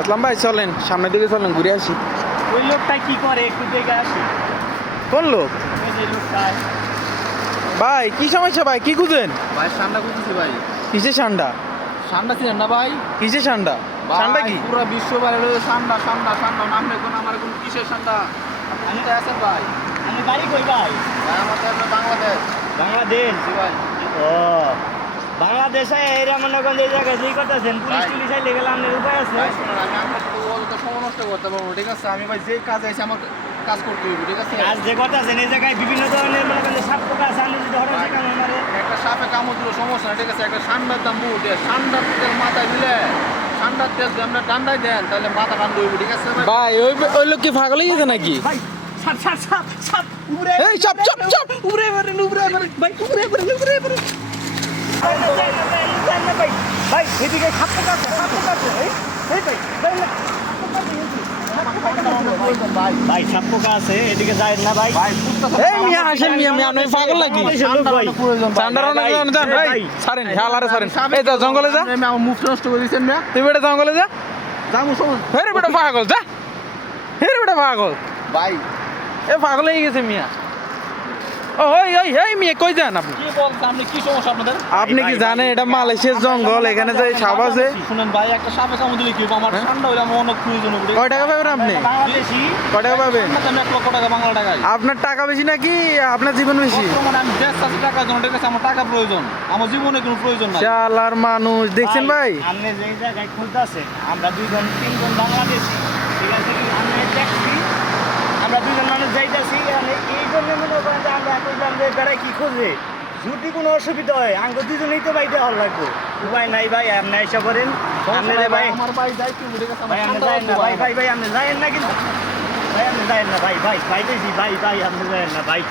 আসলাম ভাই চলেন সামনের দিকে চলেন ঘুরে আসি। ওই লোকটা কি করে একটু দেখে আসি। কোন লোক? ওই যে লোকটা। ভাই কি সমস্যা ভাই, কি খুঁজেন? ভাই ঠান্ডা করতেছি ভাই। কিসের ঠান্ডা? ঠান্ডা ছিলেন না ভাই? কিসের ঠান্ডা? ঠান্ডা কি? পুরো বিশ্ব বাইরে ঠান্ডা ঠান্ডা ঠান্ডা নাম নেই কোনো আমার কোনো কিসের ঠান্ডা? আপনি কোথায় আছেন ভাই? আমি বাড়ি কই ভাই? ভাই আমাদের বাংলাদেশ। বাংলাদেশ। জি ভাই। ও বাংলাদেশে এরা মনে করেন এই জায়গায় যেই করতেছেন পুলিশ টুলিশ আইলে গেলে আপনার উপায় আছে? ভাই শুনুন আমি আপনার তো অযথা সময় নষ্ট করতে পারবো না, ঠিক আছে? আমি ভাই যে কাজে এসে আমার কাজ করতে হবে, ঠিক আছে? কাজ যে করতেছেন এই জায়গায় বিভিন্ন ধরনের মনে করেন সাপ পোকা আছে, আপনি যদি হঠাৎ সেখানে মারে একটা সাপে কামড় দিল সমস্যা না, ঠিক আছে? একটা ঠান্ডার দাম বহুত, ঠান্ডার তেল মাথায় দিলে ঠান্ডার তেল যদি আমরা ঠান্ডায় দেন তাহলে মাথা ঠান্ডা হইব, ঠিক আছে ভাই? ভাই ওই লোক কি পাগল হয়ে গেছে নাকি? ভাই সাপ সাপ সাপ সাপ উড়ে এই চাপ চাপ চাপ উড়ে মারেন ভাই উড়ে মারেন ভাই ভাই এদিকে সাপ পোকা আছে এই ভাই ভাই ভাই সাপ পোকা আছে এদিকে যায় না ভাই। এই মিয়া আসেন মিয়া মিয়া আপনি পাগল নাকি? ঠান্ডার অনেক জান ভাই ছাড়েন হালারে ছাড়েন। এই তো জঙ্গলে যা, আমি আমার মুখ নষ্ট করে দিয়েছেন না? তুই বেটা জঙ্গলে যা। যাবো সময় হেরে বেটা পাগল যা, হেরে বেটা পাগল। ভাই এ পাগল হয়ে গেছে মিয়া। ও ওই ওই এই মিয়া কই যান আপনি? কি বলছেন আপনি? কি সমস্যা আপনাদের? আপনি কি জানেন এটা মালয়েশিয়ার জঙ্গল, এখানে যে সাপ আছে? শুনেন ভাই, একটা সাপে কামড় দিলে কি হবে? আমার ঠান্ডা হইলে আমার অনেক প্রয়োজন হবে। কয় টাকা পাবেন আপনি? বাংলাদেশি কয় টাকা পাবেন? আমি 1 লক্ষ টাকা বাংলা টাকায়। আপনার টাকা বেশি নাকি আপনার জীবন বেশি? বর্তমানে আমি দেশ চাচ্ছি টাকার জন্য, ঠিক আছে? আমার টাকা প্রয়োজন, আমার জীবনে কোনো প্রয়োজন নাই। শালার মানুষ দেখছেন ভাই? আপনি যেই জায়গায় খুঁজতেছেন আমরা 2 জন 3 জন বাংলাদেশি, ঠিক আছে কি? আমি ট্যাক্সি আমরা 2 জন মানুষ যাইতেছি, এই জন্য মনে করেন যে আমরা কইলাম যে বেড়াই কি খোঁজে যদি কোনো অসুবিধা হয় আঙ্গ 2 জনেই তো বাইরে হল লাগবো। উপায় নাই ভাই, আপনি আইসা করেন। আপনি রে ভাই আমার ভাই যাই কি, ঠিক আছে? ভাই আপনি যায়েন না ভাই ভাই ভাই আপনি যায়েন না কিন্তু ভাই আপনি যায়েন না ভাই ভাই ভাই বেশি ভাই ভাই আপনি যায়েন না ভাই।